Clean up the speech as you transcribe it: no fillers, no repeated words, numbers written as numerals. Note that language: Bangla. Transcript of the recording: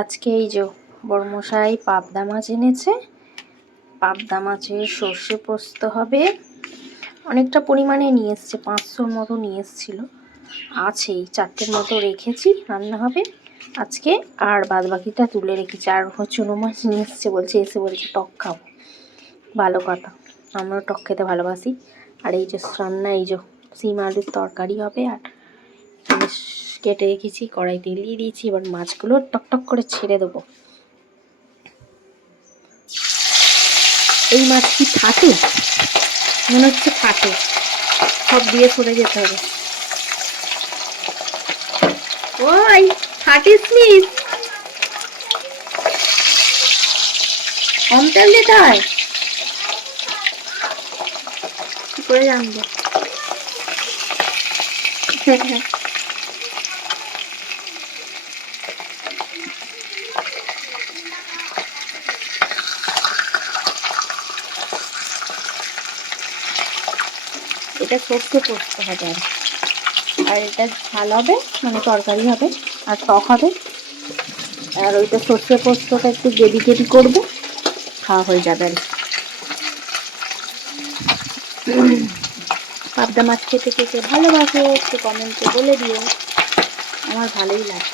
আজকে এই যে বড়মশাই পাবদা মাছ এনেছে। পাবদা মাছের সর্ষে পোস্ত হবে। অনেকটা পরিমাণে নিয়ে এসছে, 500-র মতো নিয়ে এসছিল, আছেই 4টের মতো রেখেছি, রান্না হবে আজকে। আর বাদ বাকিটা তুলে রেখেছি। আর চুনো মাছ নিয়ে এসছে, বলছে এসে বলছে টক খাবো। ভালো কথা, আমরাও টক খেতে ভালোবাসি। আর এই যে রান্না, এই যে সিম আলুর তরকারি হবে। আর কেটে রেখেছি, কড়াই তেল দিয়ে দিয়েছি। এবার মাছগুলো টকটক করে ছেড়ে দেবো। এই মাছ কি ফাটে? মনে হচ্ছে ফাটে, সব দিয়ে সরে যেতে হবে। ওই ফাটিস মিস, কম তেল দিতে হয়, কি করে জানবো? এটা সর্ষে পোস্ত হবে, আর এটা ঝাল হবে, মানে তরকারি হবে, আর টক হবে। আর ওইটা সর্ষে পোস্তটা একটু গ্রেভি গ্রেভি করবো, খাওয়া হয়ে যাবে। আর পাবদা মাছ খেতে কে কে ভালোবাসে একটু কমেন্টে বলে দিও, আমার ভালোই লাগে।